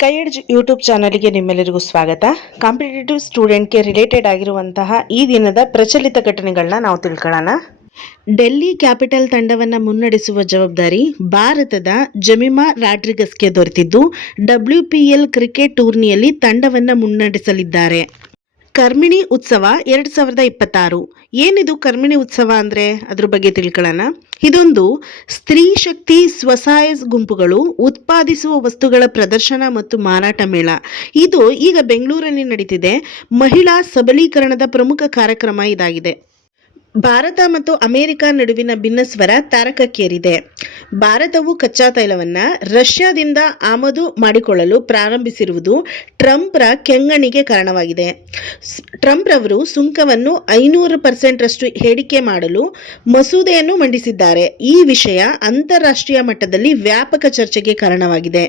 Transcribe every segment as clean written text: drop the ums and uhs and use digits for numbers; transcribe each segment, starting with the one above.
Sky edge YouTube ಚಾನಲ್ಗೆ ನಿಮ್ಮೆಲ್ಲರಿಗೂ ಸ್ವಾಗತ. ಕಾಂಪಿಟೇಟಿವ್ ಸ್ಟೂಡೆಂಟ್ಗೆ ರಿಲೇಟೆಡ್ ಆಗಿರುವಂತಹ ಈ ದಿನದ ಪ್ರಚಲಿತ ಘಟನೆಗಳನ್ನ ನಾವು ತಿಳ್ಕೊಳ್ಳೋಣ. ಡೆಲ್ಲಿ ಕ್ಯಾಪಿಟಲ್ ತಂಡವನ್ನು ಮುನ್ನಡೆಸುವ ಜವಾಬ್ದಾರಿ ಭಾರತದ ಜೆಮಿಮಾ ರಾಡ್ರಿಗಸ್ಗೆ ದೊರೆತಿದ್ದು, WPL ಕ್ರಿಕೆಟ್ ಟೂರ್ನಿಯಲ್ಲಿ ತಂಡವನ್ನು ಮುನ್ನಡೆಸಲಿದ್ದಾರೆ. ಕರ್ಮಿಣಿ ಉತ್ಸವ 2026 ಏನಿದು ಕರ್ಮಿಣಿ ಉತ್ಸವ ಅಂದರೆ ಅದ್ರ ಬಗ್ಗೆ ತಿಳ್ಕೊಳ್ಳೋಣ. ಇದೊಂದು ಸ್ತ್ರೀ ಶಕ್ತಿ ಸ್ವಸಹಾಯ ಗುಂಪುಗಳು ಉತ್ಪಾದಿಸುವ ವಸ್ತುಗಳ ಪ್ರದರ್ಶನ ಮತ್ತು ಮಾರಾಟ ಮೇಳ. ಇದು ಈಗ ಬೆಂಗಳೂರಲ್ಲಿ ನಡೀತಿದೆ. ಮಹಿಳಾ ಸಬಲೀಕರಣದ ಪ್ರಮುಖ ಕಾರ್ಯಕ್ರಮ ಇದಾಗಿದೆ. ಭಾರತ ಮತ್ತು ಅಮೆರಿಕ ನಡುವಿನ ಭಿನ್ನಸ್ವರ ತಾರಕಕ್ಕೇರಿದೆ. ಭಾರತವು ಕಚ್ಚಾ ತೈಲವನ್ನು ರಷ್ಯಾದಿಂದ ಆಮದು ಮಾಡಿಕೊಳ್ಳಲು ಪ್ರಾರಂಭಿಸಿರುವುದು ಟ್ರಂಪ್ರ ಕೆಂಗಣ್ಣಿಗೆ ಕಾರಣವಾಗಿದೆ. ಟ್ರಂಪ್ರವರು ಸುಂಕವನ್ನು 500% ಏರಿಕೆ ಮಾಡಲು ಮಸೂದೆಯನ್ನು ಮಂಡಿಸಿದ್ದಾರೆ. ಈ ವಿಷಯ ಅಂತಾರಾಷ್ಟ್ರೀಯ ಮಟ್ಟದಲ್ಲಿ ವ್ಯಾಪಕ ಚರ್ಚೆಗೆ ಕಾರಣವಾಗಿದೆ.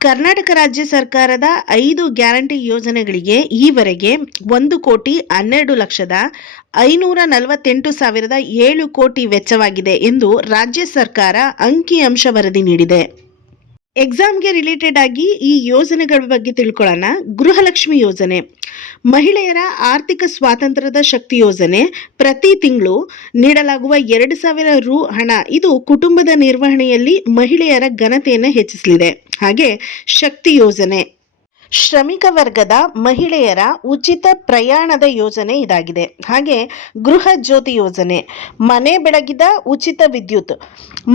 ಕರ್ನಾಟಕ ರಾಜ್ಯ ಸರ್ಕಾರದ 5 ಗ್ಯಾರಂಟಿ ಯೋಜನೆಗಳಿಗೆ ಈವರೆಗೆ 1,548,700 ಕೋಟಿ ವೆಚ್ಚವಾಗಿದೆ ಎಂದು ರಾಜ್ಯ ಸರ್ಕಾರ ಅಂಕಿಅಂಶ ವರದಿ ನೀಡಿದೆ. ಎಕ್ಸಾಮ್ಗೆ ರಿಲೇಟೆಡ್ ಆಗಿ ಈ ಯೋಜನೆಗಳ ಬಗ್ಗೆ ತಿಳ್ಕೊಳ್ಳೋಣ. ಗೃಹಲಕ್ಷ್ಮಿ ಯೋಜನೆ, ಮಹಿಳೆಯರ ಆರ್ಥಿಕ ಸ್ವಾತಂತ್ರ್ಯದ ಶಕ್ತಿ ಯೋಜನೆ. ಪ್ರತಿ ತಿಂಗಳು ನೀಡಲಾಗುವ 2,000 ರು ಹಣ ಇದು ಕುಟುಂಬದ ನಿರ್ವಹಣೆಯಲ್ಲಿ ಮಹಿಳೆಯರ ಘನತೆಯನ್ನು ಹೆಚ್ಚಿಸಲಿದೆ. ಹಾಗೆ ಶಕ್ತಿ ಯೋಜನೆ, ಶ್ರಮಿಕ ವರ್ಗದ ಮಹಿಳೆಯರ ಉಚಿತ ಪ್ರಯಾಣದ ಯೋಜನೆ ಇದಾಗಿದೆ. ಹಾಗೆ ಗೃಹ ಜ್ಯೋತಿ ಯೋಜನೆ, ಮನೆ ಬೆಳಗಿದ ಉಚಿತ ವಿದ್ಯುತ್.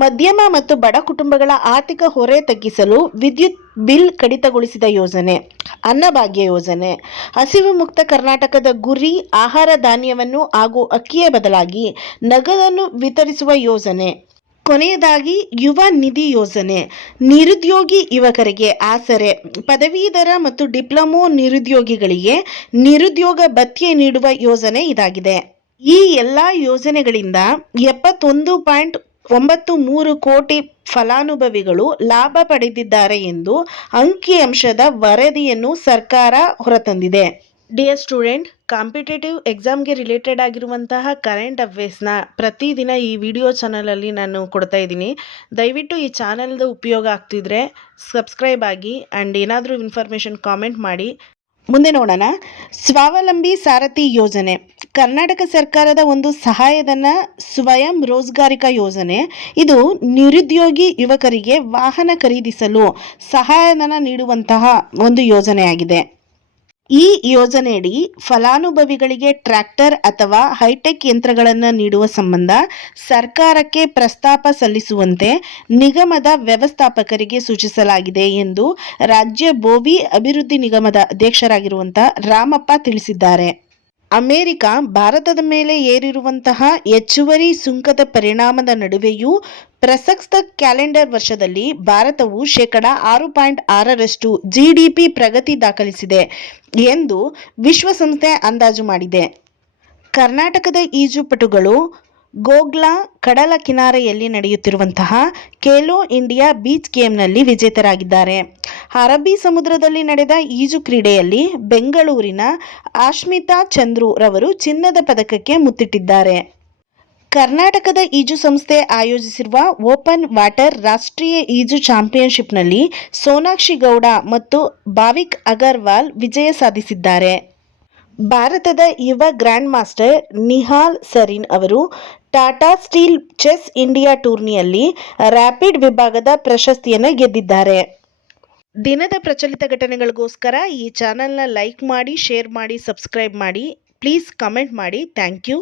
ಮಧ್ಯಮ ಮತ್ತು ಬಡ ಕುಟುಂಬಗಳ ಆರ್ಥಿಕ ಹೊರೆ ತಗ್ಗಿಸಲು ವಿದ್ಯುತ್ ಬಿಲ್ ಕಡಿತಗೊಳಿಸಿದ ಯೋಜನೆ. ಅನ್ನಭಾಗ್ಯ ಯೋಜನೆ, ಹಸಿವು ಮುಕ್ತ ಕರ್ನಾಟಕದ ಗುರಿ ಆಹಾರ ಧಾನ್ಯವನ್ನು ಹಾಗೂ ಅಕ್ಕಿಯ ಬದಲಾಗಿ ನಗದನ್ನು ವಿತರಿಸುವ ಯೋಜನೆ. ಕೊನೆಯದಾಗಿ ಯುವ ನಿಧಿ ಯೋಜನೆ, ನಿರುದ್ಯೋಗಿ ಯುವಕರಿಗೆ ಆಸರೆ. ಪದವೀಧರ ಮತ್ತು ಡಿಪ್ಲೊಮೊ ನಿರುದ್ಯೋಗಿಗಳಿಗೆ ನಿರುದ್ಯೋಗ ಭತ್ಯೆ ನೀಡುವ ಯೋಜನೆ ಇದಾಗಿದೆ. ಈ ಎಲ್ಲ ಯೋಜನೆಗಳಿಂದ 71.93 ಕೋಟಿ ಫಲಾನುಭವಿಗಳು ಲಾಭ ಪಡೆದಿದ್ದಾರೆ ಎಂದು ಅಂಕಿಅಂಶದ ವರದಿಯನ್ನು ಸರ್ಕಾರ ಹೊರತಂದಿದೆ. ಡಿಯರ್ ಸ್ಟೂಡೆಂಟ್, ಕಾಂಪಿಟೇಟಿವ್ ಎಕ್ಸಾಮ್ಗೆ ರಿಲೇಟೆಡ್ ಆಗಿರುವಂತಹ ಕರೆಂಟ್ ಅಫೇರ್ಸ್ನ ಪ್ರತಿದಿನ ಈ ವಿಡಿಯೋ ಚಾನಲಲ್ಲಿ ನಾನು ಕೊಡ್ತಾ ಇದ್ದೀನಿ. ದಯವಿಟ್ಟು ಈ ಚಾನಲ್ದು ಉಪಯೋಗ ಆಗ್ತಿದ್ರೆ ಸಬ್ಸ್ಕ್ರೈಬ್ ಆಗಿ ಆ್ಯಂಡ್ ಏನಾದರೂ ಇನ್ಫಾರ್ಮೇಷನ್ ಕಾಮೆಂಟ್ ಮಾಡಿ. ಮುಂದೆ ನೋಡೋಣ. ಸ್ವಾವಲಂಬಿ ಸಾರಥಿ ಯೋಜನೆ, ಕರ್ನಾಟಕ ಸರ್ಕಾರದ ಒಂದು ಸಹಾಯಧನ ಸ್ವಯಂ ರೋಜ್ಗಾರಿಕಾ ಯೋಜನೆ. ಇದು ನಿರುದ್ಯೋಗಿ ಯುವಕರಿಗೆ ವಾಹನ ಖರೀದಿಸಲು ಸಹಾಯಧನ ನೀಡುವಂತಹ ಒಂದು ಯೋಜನೆಯಾಗಿದೆ. ಈ ಯೋಜನೆಯಡಿ ಫಲಾನುಭವಿಗಳಿಗೆ ಟ್ರ್ಯಾಕ್ಟರ್ ಅಥವಾ ಹೈಟೆಕ್ ಯಂತ್ರಗಳನ್ನು ನೀಡುವ ಸಂಬಂಧ ಸರ್ಕಾರಕ್ಕೆ ಪ್ರಸ್ತಾಪ ಸಲ್ಲಿಸುವಂತೆ ನಿಗಮದ ವ್ಯವಸ್ಥಾಪಕರಿಗೆ ಸೂಚಿಸಲಾಗಿದೆ ಎಂದು ರಾಜ್ಯ ಬೋವಿ ಅಭಿವೃದ್ಧಿ ನಿಗಮದ ಅಧ್ಯಕ್ಷರಾಗಿರುವಂತಹ ರಾಮಪ್ಪ ತಿಳಿಸಿದ್ದಾರೆ. ಅಮೆರಿಕ ಭಾರತದ ಮೇಲೆ ಏರಿರುವಂತಹ ಹೆಚ್ಚುವರಿ ಸುಂಕದ ಪರಿಣಾಮದ ನಡುವೆಯೂ ಪ್ರಸಕ್ತ ಕ್ಯಾಲೆಂಡರ್ ವರ್ಷದಲ್ಲಿ ಭಾರತವು 6.6% GDP ಪ್ರಗತಿ ದಾಖಲಿಸಿದೆ ಎಂದು ವಿಶ್ವಸಂಸ್ಥೆ ಅಂದಾಜು ಮಾಡಿದೆ. ಕರ್ನಾಟಕದ ಈಜುಪಟುಗಳು ಗೋಗ್ಲಾ ಕಡಲ ಕಿನಾರೆಯಲ್ಲಿ ನಡೆಯುತ್ತಿರುವಂತಹ ಖೇಲೋ ಇಂಡಿಯಾ ಬೀಚ್ ಗೇಮ್ನಲ್ಲಿ ವಿಜೇತರಾಗಿದ್ದಾರೆ. ಅರಬ್ಬಿ ಸಮುದ್ರದಲ್ಲಿ ನಡೆದ ಈಜು ಕ್ರೀಡೆಯಲ್ಲಿ ಬೆಂಗಳೂರಿನ ಆಶ್ಮಿತಾ ಚಂದ್ರು ರವರು ಚಿನ್ನದ ಪದಕಕ್ಕೆ ಮುತ್ತಿಟ್ಟಿದ್ದಾರೆ. ಕರ್ನಾಟಕದ ಈಜು ಸಂಸ್ಥೆ ಆಯೋಜಿಸಿರುವ ಓಪನ್ ವಾಟರ್ ರಾಷ್ಟ್ರೀಯ ಈಜು ಚಾಂಪಿಯನ್ಶಿಪ್ನಲ್ಲಿ ಸೋನಾಕ್ಷಿ ಗೌಡ ಮತ್ತು ಭಾವಿಕ್ ಅಗರ್ವಾಲ್ ವಿಜಯ ಸಾಧಿಸಿದ್ದಾರೆ. ಭಾರತದ ಯುವ ಗ್ರ್ಯಾಂಡ್ ಮಾಸ್ಟರ್ ನಿಹಾಲ್ ಸರೀನ್ ಅವರು ಟಾಟಾ ಸ್ಟೀಲ್ ಚೆಸ್ ಇಂಡಿಯಾ ಟೂರ್ನಿಯಲ್ಲಿ ರ್ಯಾಪಿಡ್ ವಿಭಾಗದ ಪ್ರಶಸ್ತಿಯನ್ನು ಗೆದ್ದಿದ್ದಾರೆ. ದಿನದ ಪ್ರಚಲಿತ ಘಟನೆಗಳಿಗೋಸ್ಕರ ಈ ಚಾನಲ್ನ ಲೈಕ್ ಮಾಡಿ, ಶೇರ್ ಮಾಡಿ, ಸಬ್ಸ್ಕ್ರೈಬ್ ಮಾಡಿ. ಪ್ಲೀಸ್ ಕಮೆಂಟ್ ಮಾಡಿ. Thank you.